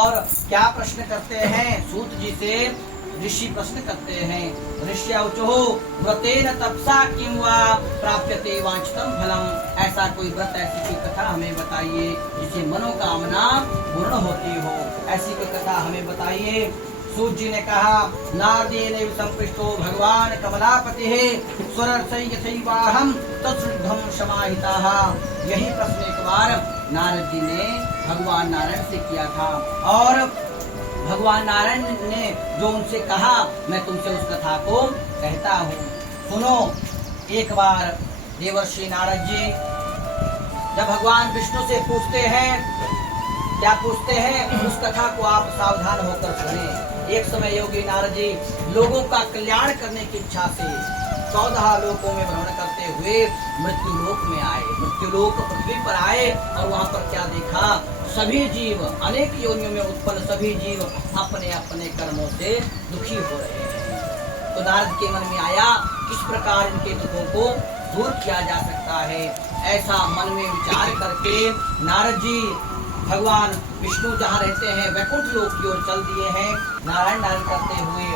और क्या प्रश्न करते हैं? सूत जी से ऋषि प्रश्न करते हैं। ऋष्यौचो व्रतेन तपसा किं वा प्राप्यते वांछितं फलम। ऐसा कोई व्रत, ऐसी कोई कथा हमें बताइए जिससे मनोकामना पूर्ण होती हो। ऐसी कोई कथा हमें बताइए। सूत जी ने कहा, नारदेन संपृष्टो भगवान कमलापति है स्वरसैयथैवाहं तत्सुद्धं समाहिताः। यही प्रश्न एक बार नारद जी ने भगवान नारायण से किया था और भगवान नारायण ने जो उनसे कहा, मैं तुमसे उस कथा को कहता हूँ। सुनो। एक बार देवर्षि नारद जी जब भगवान विष्णु से पूछते हैं, क्या पूछते हैं, उस कथा को आप सावधान होकर सुने। एक समय योगी नारद जी लोगों का कल्याण करने की इच्छा से 14 लोकों में भ्रमण करते हुए मृत्यु लोक में आए। मृत्यु लोक पृथ्वी पर आए और वहाँ पर क्या देखा? सभी जीव, अनेक योनियों में उत्पन्न सभी जीव अपने अपने कर्मों से दुखी हो रहे हैं। तो नारद के मन में आया, किस प्रकार इनके दुखों को दूर किया जा सकता है। ऐसा मन में विचार करके नारद जी भगवान विष्णु जहाँ रहते हैं वैकुंठ लोक की ओर चल दिए हैं, नारायण नारायण करते हुए।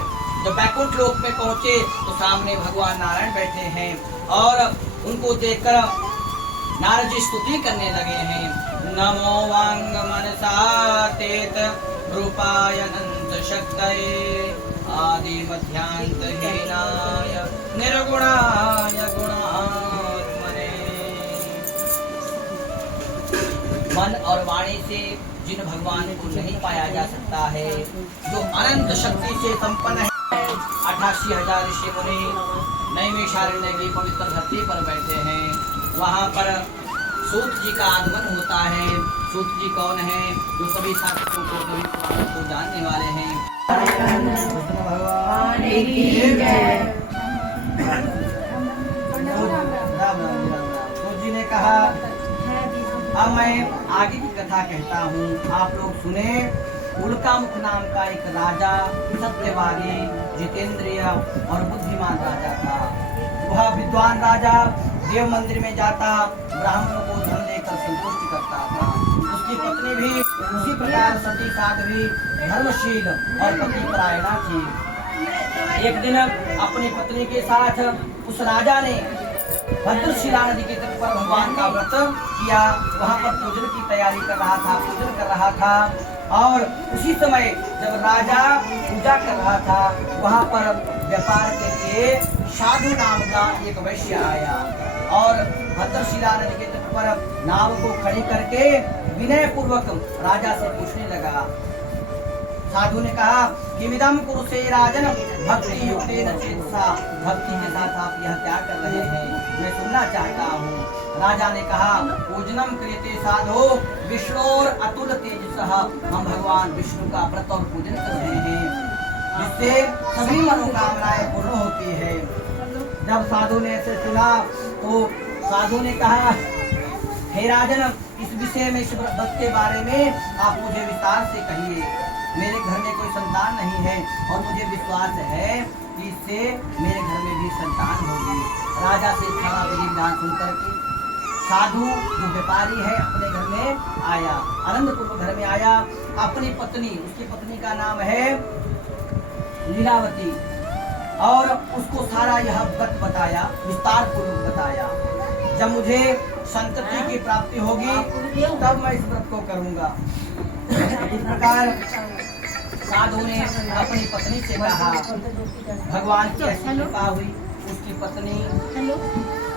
जब वैकुंठ लोक में पहुंचे तो सामने भगवान नारायण बैठे हैं और उनको देखकर नारद जी स्तुति करने लगे हैं। नमो वांग मनसा तेत रूपाय अनंत शक्तये आदि मध्यांत हीनाय निर्गुणाय गुणात्मने। मन और वाणी से जिन भगवान को नहीं पाया जा सकता है, जो अनंत शक्ति से संपन्न है। 88,000 ऋषि मुनि नैमिषारण्य की पवित्र धरती पर बैठे हैं। वहाँ पर सूत जी का आगमन होता है। सूत जी कौन है? जो सभी शास्त्रों को, सभी पुराणों को जानने वाले हैं। भगवान की जय। सूत जी ने कहा, अब मैं आगे की कथा कहता हूँ, आप लोग सुने। उल्कामुख नाम का एक राजा, सत्यवादी, जितेंद्रिय और बुद्धिमान राजा था। वह विद्वान राजा देव मंदिर में जाता, ब्राह्मणों को धन देकर संतुष्ट करता था। उसकी पत्नी भी उसी प्रकार सती साध्वी, धर्मशील और पतिपरायणा थी। एक दिन अपनी पत्नी के साथ उस राजा ने भद्रशिला नदी के तट पर भगवान का व्रत किया। वहाँ पर पूजन की तैयारी कर रहा था, पूजन कर रहा था। और उसी समय जब राजा पूजा कर रहा था, वहाँ पर व्यापार के लिए साधु नाम का एक वैश्य आया और भद्रशिला नदी के तट पर नाव को खड़ी करके विनय पूर्वक राजा से पूछने लगा। साधु ने कहा कि विदम पुरुषे राजन भक्ति युक्तेन चेतसा, भक्ति के साथ आप यह क्या कर रहे हैं, मैं सुनना चाहता हूँ। राजा ने कहा, पूजनम क्रियते साधो विष्णोर अतुल तेजसः, हम भगवान विष्णु का व्रत और पूजन कर रहे हैं जिससे सभी मनोकामनाएं पूर्ण होती है। जब साधु ने ऐसे सुना तो साधु ने कहा, हे राजन, इस विषय में, इस व्रत के बारे में आप मुझे विस्तार से कहिए। मेरे घर में कोई संतान नहीं है और मुझे विश्वास है कि इससे मेरे घर में भी संतान होगी। राजा से सारा विधि विधान सुनकर के साधु जो व्यापारी है अपने घर में आया, आनंदपूर्वक घर में आया। अपनी पत्नी, उसकी पत्नी का नाम है लीलावती, और उसको सारा यह व्रत बताया, विस्तार पूर्वक बताया। जब मुझे संतति की प्राप्ति होगी तब मैं इस व्रत को करूंगा। इस प्रकार साधु ने अपनी पत्नी से कहा। भगवान की ऐसी कृपा हुई, उसकी पत्नी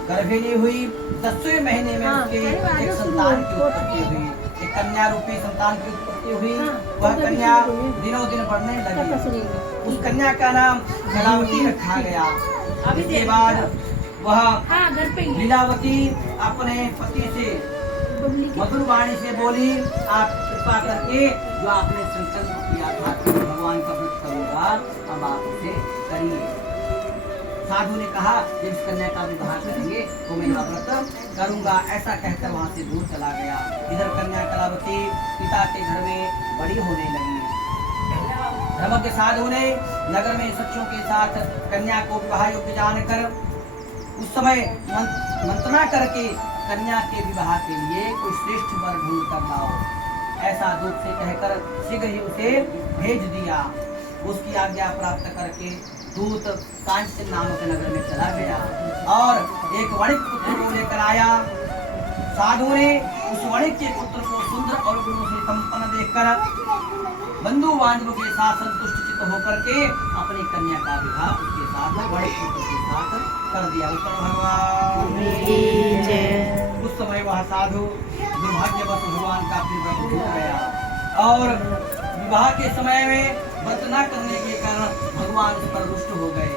गर्भिणी हुई। 10वें महीने में उसके एक संतान की उत्पत्ति हुई, एक कन्या रूपी संतान की उत्पत्ति हुई। वह कन्या दिनों दिन बढ़ने लगी। उस कन्या का नाम लीलावती रखा गया। इसके बाद वह लीलावती अपने पति से मधुर वाणी से बोली, आप कृपा करके जो आपने संकल्प किया था कि भगवान का व्रत करूंगा, अब आप उसे करिए। साधु ने कहा, जब इस कन्या का विवाह करेंगे तो मैं यह व्रत करूंगा। ऐसा कहकर वहाँ से दूर चला गया। इधर कन्या कलावती पिता के घर में बड़ी होने लगी। धर्मज्ञ साधु ने नगर में सखियों के साथ कन्या को विवाह योग्य जानकर उस समय मंत्रणा करके कन्या के विवाह के लिए कोई श्रेष्ठ वर ढूंढ कर लाओ। ऐसा दूत से कहकर शीघ्र ही उसे भेज दिया। उसकी आज्ञा प्राप्त करके दूत कांचन नामक नगर में चला गया और एक वणिक पुत्र को लेकर आया। साधु ने उस वणिक के पुत्र को सुंदर और गुणों से संपन्न देखकर बंधु बांधवों के साथ संतुष्ट चित्त होकर के अपनी कन्या का विवाह उसके साथ वणिक पुत्र के साथ कर दिया। भगवान उस समय वह साधु दुर्भाग्यवश भगवान का व्रत भूल गया और विवाह के समय में व्रत न करने के कारण भगवान उस पर रुष्ट हो गए।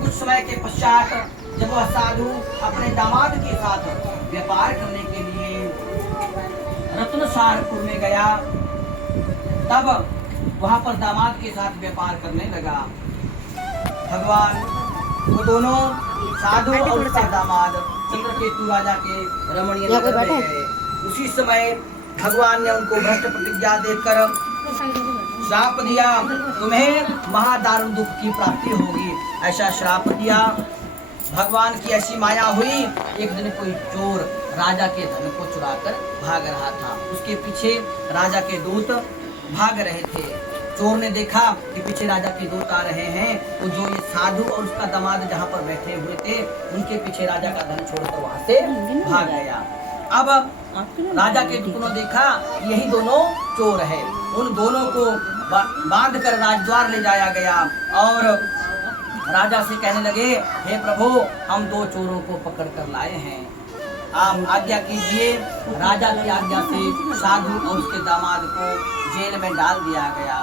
कुछ समय के पश्चात जब वह साधु अपने दामाद के साथ व्यापार करने के लिए रत्नसारपुर में गया, तब वहां पर दामाद के साथ व्यापार करने लगा। भगवान वो दोनों साधु और उसका दामाद चंद्रकेतु राजा के रमणीय नगर में गए। उसी समय भगवान ने उनको भ्रष्ट प्रतिज्ञा देकर श्राप दिया, तुम्हें महादारुण दुख की प्राप्ति होगी, ऐसा श्राप दिया। भगवान की ऐसी माया हुई, एक दिन कोई चोर राजा के धन को चुराकर भाग रहा था। उसके पीछे राजा के दूत भाग रहे थे। चोर ने देखा कि पीछे राजा के दूत आ रहे हैं, तो जो ये साधु और उसका दामाद जहाँ पर बैठे हुए थे, उनके पीछे राजा का धन छोड़कर वहां से भाग गया। अब राजा के दूत ने देखा यही दोनों चोर है। उन दोनों को बांध कर राजद्वार ले जाया गया और राजा से कहने लगे, हे प्रभु, हम दो चोरों को पकड़ कर लाए हैं, आप आज्ञा कीजिए। राजा की आज्ञा से साधु और उसके दामाद को जेल में डाल दिया गया।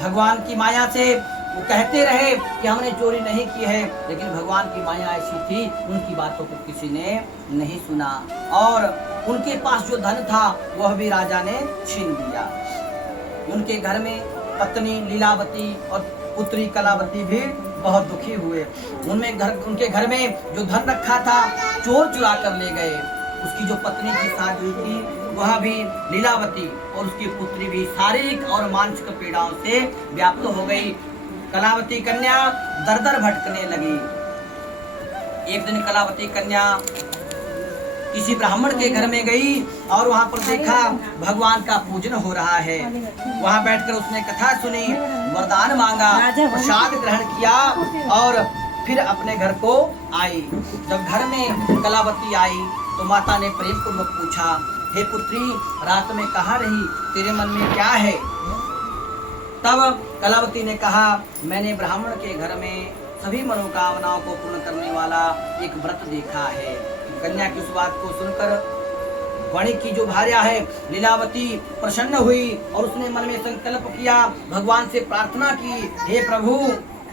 भगवान की माया से वो कहते रहे कि हमने चोरी नहीं की है, लेकिन भगवान की माया ऐसी थी, उनकी बातों को किसी ने नहीं सुना और उनके पास जो धन था वह भी राजा ने छीन लिया। उनके घर में पत्नी लीलावती और पुत्री कलावती भी बहुत दुखी हुए। उनके घर में जो धन रखा था चोर चुरा कर ले गए। उसकी जो पत्नी की शादी थी वह भी लीलावती और उसकी पुत्री भी शारीरिक और मानसिक पीड़ाओं से व्याप्त हो गई। कलावती कन्या दर दर भटकने लगी। एक दिन कलावती कन्या किसी ब्राह्मण के घर में गई और वहां पर देखा भगवान का पूजन हो रहा है। वहां बैठकर उसने कथा सुनी, वरदान मांगा, प्रसाद ग्रहण किया और फिर अपने घर को आई। जब घर में कलावती आई तो माता ने प्रेम पूर्वक पूछा, हे पुत्री, रात में कहाँ रही, तेरे मन में क्या है? तब कलावती ने कहा, मैंने ब्राह्मण के घर में सभी मनोकामनाओं को पूर्ण करने वाला एक व्रत देखा है। कन्या की उस बात को सुनकर वणिक की जो भार्या है लीलावती प्रसन्न हुई और उसने मन में संकल्प किया, भगवान से प्रार्थना की, हे प्रभु,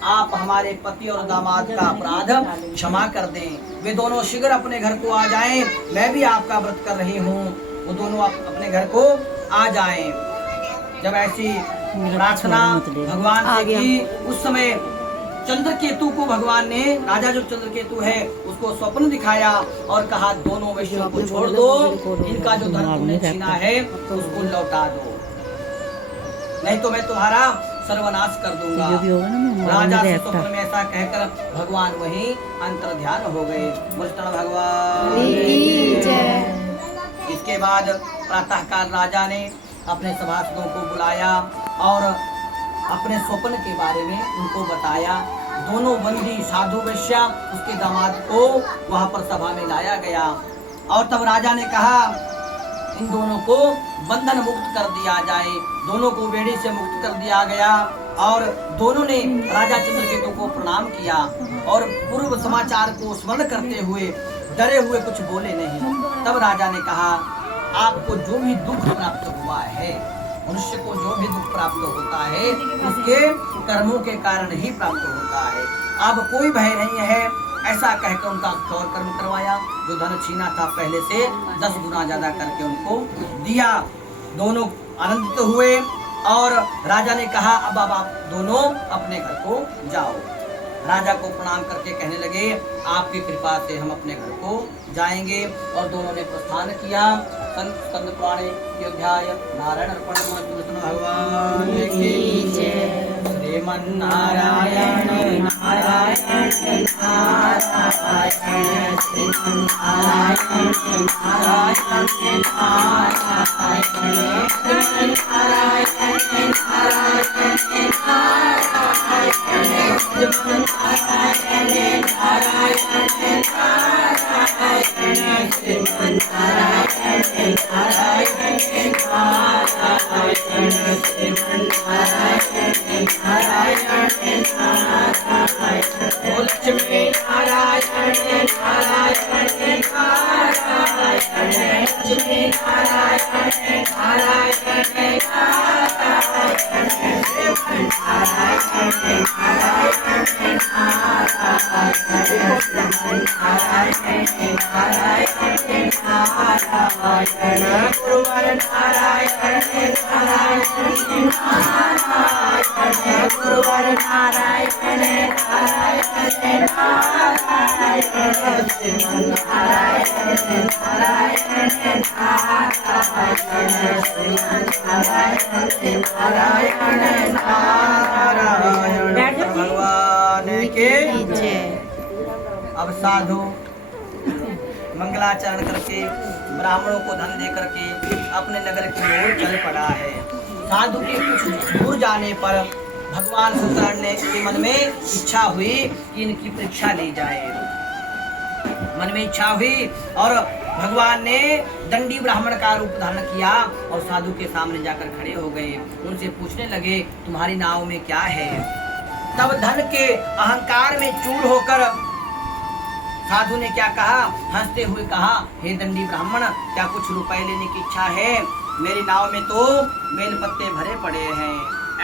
आप हमारे पति और दामाद का अपराध क्षमा कर दें। वे दोनों शीघ्र अपने घर को आ जाएं, मैं भी आपका व्रत कर रही हूँ। वो दोनों अपने घर को आ जाएं। जब ऐसी प्रार्थना भगवान से की, उस समय चंद्रकेतु को भगवान ने, राजा जो चंद्रकेतु है, उसको स्वप्न दिखाया और कहा, दोनों वैश्यों को छोड़ दो, इनका जो धन तुमने छीना है उसको लौटा दो, नहीं तो मैं तुम्हारा सर्वनाश कर दूंगा। राजा से स्वप्न में ऐसा कहकर भगवान वहीं अंतर ध्यान हो गए। मुष्टन भगवान। इसके बाद प्रातःकाल राजा ने अपने सभासदों को बुलाया और अपने स्वप्न के बारे में उनको बताया। दोनों बंदी साधु वैश्या उसके दामाद को वहां पर सभा में लाया गया और तब राजा ने कहा, इन दोनों को बंधन मुक्त कर दिया जाए। दोनों को बेड़ी से मुक्त कर दिया गया और दोनों ने राजा चंद्रकेतु को प्रणाम किया और पूर्व समाचार को स्मरण करते हुए डरे हुए कुछ बोले नहीं। तब राजा ने कहा, आपको जो भी दुख प्राप्त हुआ है, मनुष्य को जो भी दुख प्राप्त होता है उसके कर्मों के कारण ही प्राप्त होता है। अब कोई भय नहीं है, ऐसा कहकर उनका और कर्म करवाया। जो धन छीना था पहले से 10 गुना ज्यादा करके उनको दिया। दोनों आनंदित हुए और राजा ने कहा, अब आप दोनों अपने घर को जाओ। राजा को प्रणाम करके कहने लगे, आपकी कृपा से हम अपने घर को जाएंगे। और दोनों ने प्रस्थान किया। स्कंद पुराण अध्याय नारायण अर्पण भगवान की जय। श्रीमन नारायण नारायण नारायण। भगवान के। अब साधु मंगलाचरण करके ब्राह्मणों को धन दे करके अपने नगर की ओर चल पड़ा है। साधु के कुछ दूर जाने पर भगवान शुक्राचार्य के मन में इच्छा हुई कि इनकी परीक्षा ली जाए। मन में इच्छा हुई और भगवान ने दंडी ब्राह्मण का रूप धारण किया और साधु के सामने जाकर खड़े हो गए। उनसे पूछने लगे, तुम्हारी नाव में क्या है? तब धन के अहंकार में चूर होकर साधु ने क्या कहा, हंसते हुए कहा, हे दंडी ब्राह्मण, क्या कुछ रुपए लेने की इच्छा है? मेरी नाव में तो बेल पत्ते भरे पड़े हैं।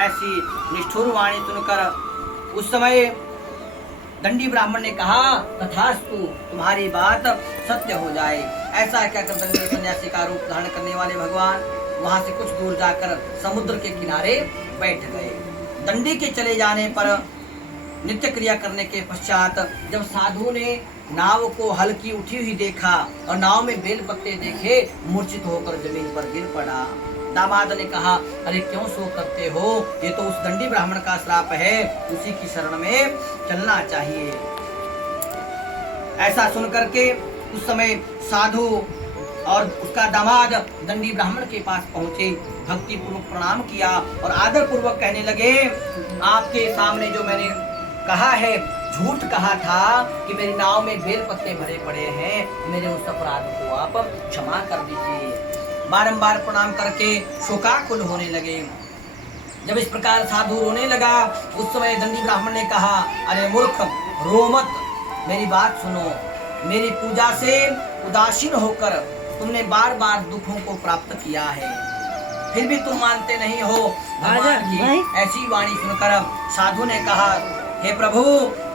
ऐसी निष्ठुर वाणी सुनकर उस समय दंडी ब्राह्मण ने कहा, तथास्तु, तुम्हारी बात सत्य हो जाए। ऐसा क्या कर दंडी सन्यासी का रूप धारण करने वाले भगवान वहां से कुछ दूर जाकर समुद्र के किनारे बैठ गए। दंडी के चले जाने पर नित्य क्रिया करने के पश्चात जब साधु ने नाव को हल्की उठी हुई देखा और नाव में बेल पत्ते देखे, मूर्छित होकर जमीन पर गिर पड़ा। दामाद ने कहा, अरे क्यों शोक करते हो? ये तो उस दंडी ब्राह्मण का श्राप है, उसी की शरण में चलना चाहिए। ऐसा सुन करके उस समय साधु और उसका दामाद दंडी ब्राह्मण के पास पहुंचे, भक्ति पूर्वक प्रणाम किया और आदर पूर्वक कहने लगे, आपके सामने जो मैंने कहा है, झूठ कहा था कि मेरी नाव में बेल पत्ते भरे पड़े हैं, मेरे उस अपराध को आप क्षमा कर दीजिए। बारंबार प्रणाम करके शोकाकुल होने लगे। जब इस प्रकार साधु रोने लगा, उस समय दंडी ब्राह्मण ने कहा, अरे मूर्ख, रो मत, मेरी बात सुनो। मेरी पूजा से उदासीन होकर तुमने बार बार दुखों को प्राप्त किया है, फिर भी तुम मानते नहीं हो। भगवान की ऐसी वाणी सुनकर साधु ने कहा, हे प्रभु,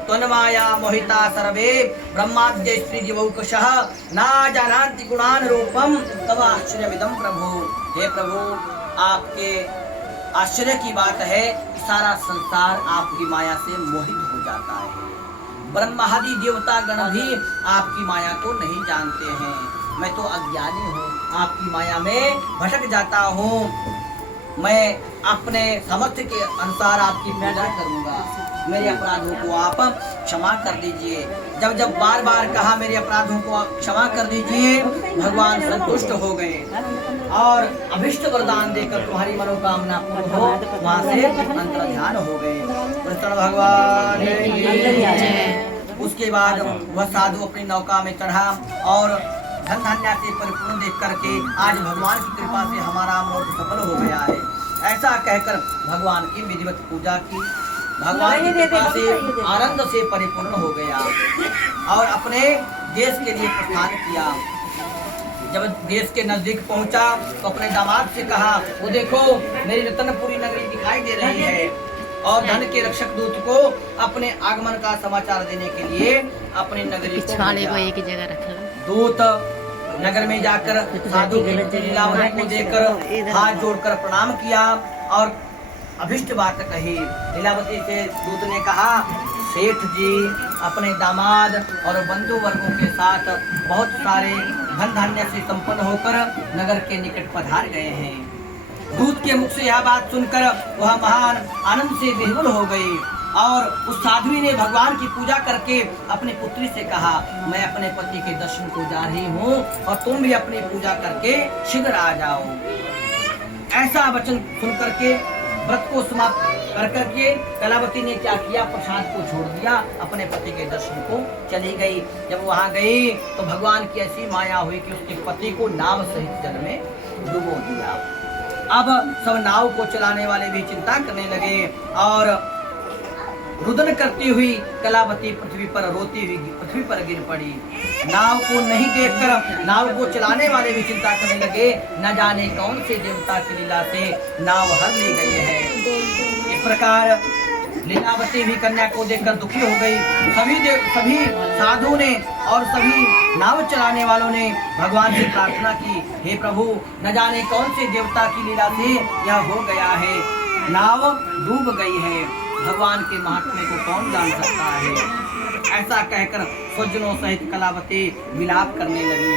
त्वन्माया मोहिता सर्वे ब्रह्माद्य स्त्री जीवौकशः ना जानन्ति गुणान रूपम तव आश्चर्यमिदं प्रभु। हे प्रभु, आपके आश्चर्य की बात है कि सारा संसार आपकी माया से मोहित हो जाता है। ब्रह्मादि देवता गण भी आपकी माया को नहीं जानते हैं। मैं तो अज्ञानी हूँ, आपकी माया में भटक जाता हूँ। मैं अपने सामर्थ्य के अनुसार आपकी पूजा करूंगा, मेरे अपराधों को आप क्षमा कर दीजिए। जब जब बार बार कहा मेरे अपराधों को आप क्षमा कर दीजिए, भगवान संतुष्ट हो गए और अभिष्ट वरदान देकर तुम्हारी मनोकामना पूर्ण हो, वहाँ से अंतर ध्यान हो गए। कृष्ण भगवान। उसके बाद वह साधु अपनी नौका में चढ़ा और धन धान्य से परिपूर्ण देख करके आज भगवान की कृपा से हमारा मोक्ष सफल हो गया है, ऐसा कहकर भगवान की विधिवत पूजा की। भगवान की कृपा से आनंद से परिपूर्ण हो गया और अपने देश के लिए प्रस्थान किया। जब देश के नजदीक पहुंचा तो अपने दामाद से कहा, वो देखो मेरी रतनपुरी नगरी दिखाई दे रही है। और धन के रक्षक दूत को अपने आगमन का समाचार देने के लिए अपनी नगरी को एक जगह रखा। दूत नगर में जाकर साधु की लीलावती को देखकर हाथ जोड़कर प्रणाम किया और अभिष्ट बात कही। लीलावती से दूत ने कहा, सेठ जी अपने दामाद और बंधु वर्गों के साथ बहुत सारे धन धान्य से संपन्न होकर नगर के निकट पधार गए हैं। दूत के मुख से यह बात सुनकर वह महान आनंद से विह्वल हो गई और उस साध्वी ने भगवान की पूजा करके अपनी पुत्री से कहा, मैं अपने पति के दर्शन को जा रही हूँ और तुम भी अपनी पूजा करके शीघ्र आ जाओ। ऐसा वचन सुन करके व्रत को समाप्त कर करके कलावती ने क्या किया, प्रसाद को छोड़ दिया, अपने पति के दर्शन को चली गई। जब वहां गई तो भगवान की ऐसी माया हुई कि उसके पति को नाव सहित जल में डुबो दिया। अब सब नाव को चलाने वाले भी चिंता करने लगे और रुदन करती हुई कलावती पृथ्वी पर रोती हुई पृथ्वी पर गिर पड़ी। नाव को नहीं देखकर नाव को चलाने वाले भी चिंता करने लगे, न जाने कौन से देवता की लीला से नाव हर ले गई है। इस प्रकार लीलावती भी कन्या को देखकर दुखी हो गई। सभी साधु ने और सभी नाव चलाने वालों ने भगवान से प्रार्थना की, हे प्रभु, न जाने कौन से देवता की लीला से यह हो गया है, नाव डूब गई है, भगवान के महात्म्य को कौन जान सकता है। ऐसा कहकर स्वजनों सहित कलावती विलाप करने लगी।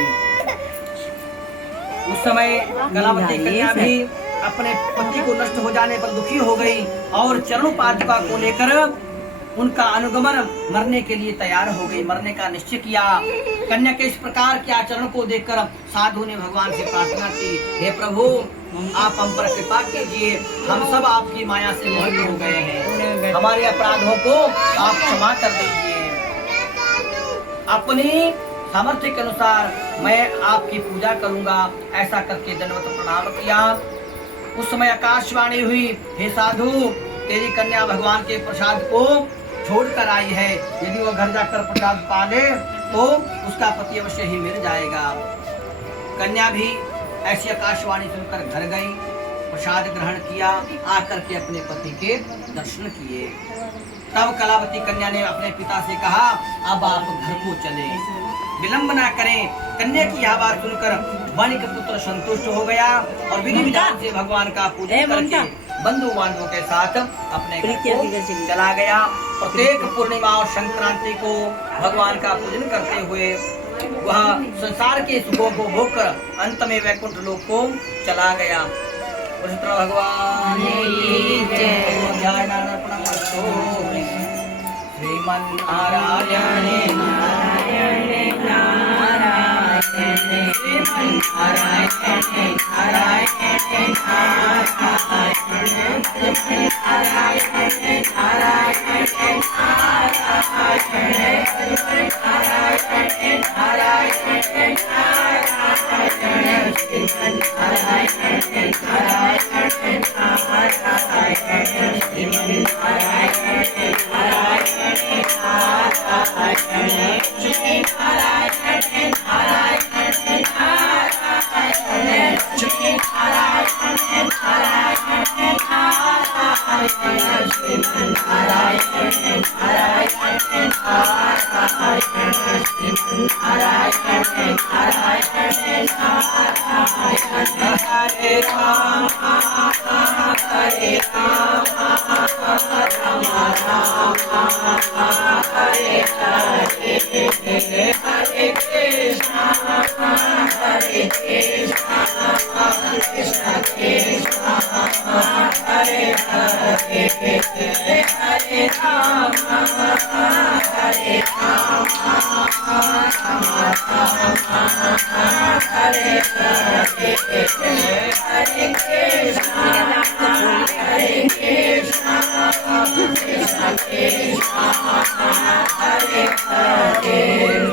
उस समय कलावती कन्या भी अपने पति को नष्ट हो जाने पर दुखी हो गई और चरण पादुका को लेकर उनका अनुगमन मरने के लिए तैयार हो गई, मरने का निश्चय किया। कन्या के इस प्रकार के आचरण को देखकर साधु ने भगवान से प्रार्थना की, हे प्रभु, आप हम पर कृपा कीजिए, हम सब आपकी माया से मोहित हो गए हैं, हमारे अपराधों को आप क्षमा कर दीजिए। अपनी सामर्थ्य के अनुसार मैं आपकी पूजा करूंगा। ऐसा करके दंडवत प्रणाम किया। उस समय आकाशवाणी हुई, हे साधु, तेरी कन्या भगवान के प्रसाद को छोड़ कर आई है, यदि वो घर जाकर प्रसाद पा ले तो उसका पति अवश्य ही मिल जाएगा। कन्या भी ऐसी आकाशवाणी सुनकर घर गई, प्रसाद ग्रहण किया, आकर के अपने पति के दर्शन किए। तब कलावती कन्या ने अपने पिता से कहा, अब आप घर को चले, विलंब ना करें। कन्या की यह बात सुनकर वणिक पुत्र संतुष्ट हो गया और विधि विधान से भगवान का पूजन करके बंधु बांधवों के साथ अपने घर को चला गया। प्रत्येक पूर्णिमा और संक्रांति को भगवान का पूजन करते हुए वह संसार के सुखों को भोगकर अंत में वैकुंठ लोक को चला गया। भगवान श्रीमन्नारायण नारायण नारायण नारायण नारायण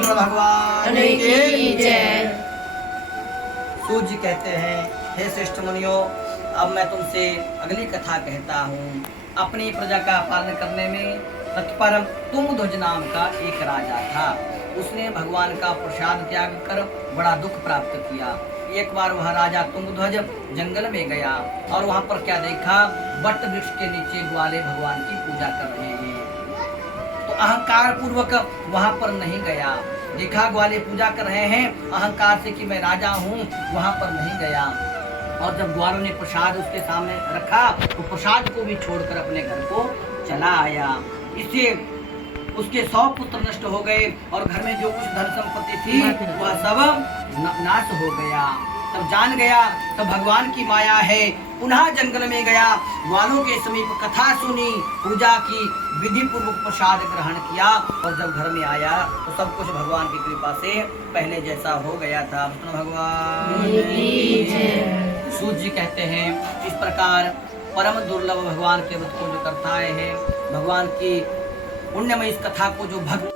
भगवान की जय। सूर्य जी कहते हैं, हे श्रेष्ठ मुनियों, अब मैं तुमसे अगली कथा कहता हूँ। अपनी प्रजा का पालन करने में तत्पर तुंगध्वज नाम का एक राजा था। उसने भगवान का प्रसाद त्याग कर बड़ा दुख प्राप्त किया। एक बार वह राजा तुंगध्वज जंगल में गया और वहाँ पर क्या देखा, वट वृक्ष के नीचे ग्वाले भगवान की पूजा कर रहे हैं। तो अहंकार पूर्वक वहाँ पर नहीं गया। देखा ग्वाले पूजा कर रहे हैं, अहंकार से कि मैं राजा हूँ, वहाँ पर नहीं गया। और जब ग्वालों ने प्रसाद उसके सामने रखा तो प्रसाद को भी छोड़कर अपने घर को चला आया। इससे उसके 100 पुत्र नष्ट हो गए और घर में जो कुछ धन संपत्ति थी वह सब नाश हो गया। तब जान गया, तब भगवान की माया है पुनः जंगल में गया, ग्वालों के समीप कथा सुनी, पूजा की, विधि पूर्वक प्रसाद ग्रहण किया और जब घर में आया तो सब कुछ भगवान की कृपा से पहले जैसा हो गया था। विष्णु भगवान सूत जी कहते हैं इस प्रकार परम दुर्लभ भगवान के व्रत को जो करता है, भगवान की पुण्यमय इस कथा को जो भक्त